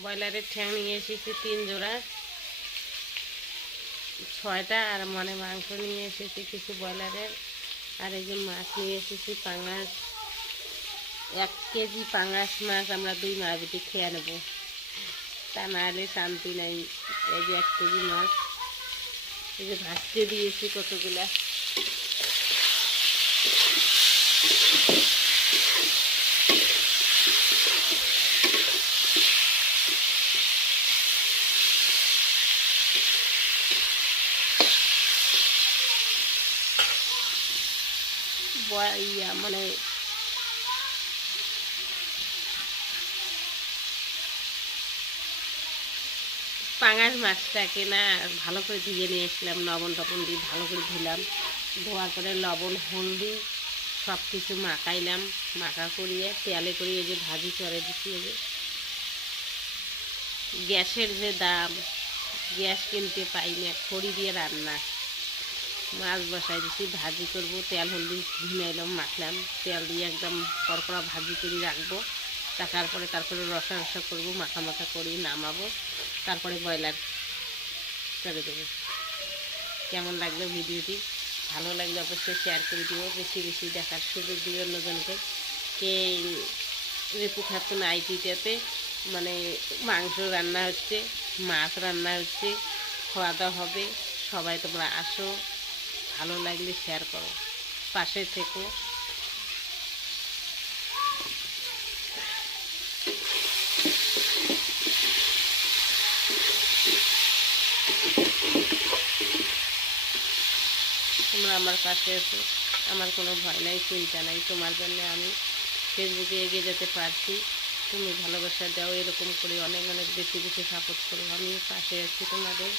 ব্রয়লারের ঠ্যাং নিয়ে এসেছি 3 জোড়া, 6টা। আর মাংস নিয়ে এসেছি কিছু ব্রয়লারের। আর এই যে মাছ নিয়ে এসেছি পাঙাশ, 1 কেজি পাঙাশ মাছ আমরা 2 মা বেটি খেয়ে নেব, তা নাহলে শান্তি নাই। এই যে 1 কেজি মাছ, এই যে ভাজতে দিয়েছি কতগুলা। পাঙাশ মাছটাকে না ভালো করে ধুয়ে নিয়ে এসলাম, লবণ টবণ দিয়ে ভালো করে ধুলাম। ধোয়ার পরে লবণ হলদি সব কিছু মাখাইলাম, মাখা করিয়ে তেলে করিয়ে যে ভাজি করে দিচ্ছি। এই যে গ্যাসের যে দাম, গ্যাস কিনতে পাই না, খড়ি দিয়ে রান্না। মাছ বসাই দিচ্ছি, ভাজি করব। তেল হলদি ভিনাইলাম, মাখলাম, তেল দিয়ে একদম কড়কড়া ভাজি করে রাখবো। তারপরে রসা রসা করবো, মাখা মাখা করি নামাবো। তারপরে ব্রয়লার করে দেবো। কেমন লাগলো ভিডিওটি? ভালো লাগলে অবশ্যই শেয়ার করে দিও, বেশি বেশি দেখার সুযোগ দিও অন্যজনকে। কে রেপু খাতুন আইটিটাতে মাংস রান্না হচ্ছে, মাছ রান্না হচ্ছে, খাওয়া দাওয়া হবে। সবাই তোমরা আসো, ভালো লাগলে শেয়ার করো, পাশে থেকো। তোমরা আমার পাশে আছো, আমার কোনো ভয় নাই, চিন্তা নাই। তোমার জন্য আমি ফেসবুকে এগিয়ে যেতে পারছি। তুমি ভালোবাসা দাও, এরকম করে অনেক অনেক বেশি বেশি সাপোর্ট করো। আমি পাশে আছি তোমাদের।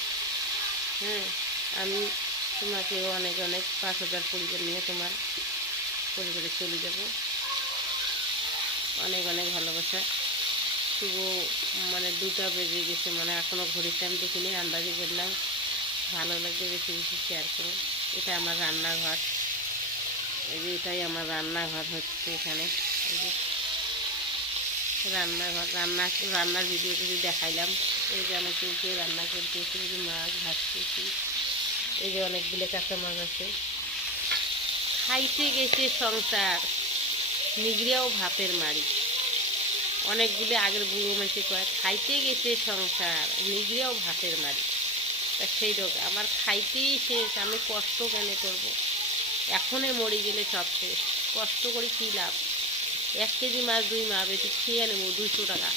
হ্যাঁ, আমি তোমাকেও অনেক অনেক 5,000 পরিবার নিয়ে তোমার পরিবারে চলে যাব। অনেক অনেক ভালোবাসা। শুভ 2টা বেজে গেছে, এখনও ঘড়ির টাইম দেখিনি, আন্দাজে করলাম। ভালো লাগবে, বেশি বেশি শেয়ার করো। এটা আমার রান্নাঘর, এই যে এটাই আমার রান্নাঘর হচ্ছে। এখানে এই যে রান্নাঘর, রান্নার ভিডিও কিছু দেখাইলাম। এই যে আমি চলছে রান্না করতেছি, এই যে মাছ ভাজতেছি। এই যে অনেকগুলো কাঁচা মাছ আছে। খাইতে গেছে সংসার, নিগড়েও ভাতের মারি। অনেকগুলো আগের বুড়ো মাসে কয় খাইতে গেছে সংসার, নিগড়েও ভাতের মারি। তা সেই রোগ আমার খাইতেই শেষ, আমি কষ্ট কেন করব? এখনই মরে গেলে সব শেষ, কষ্ট করে কী লাভ? 1 কেজি মাছ 2 মা বেটি খেয়ে নেবো 200 টাকা।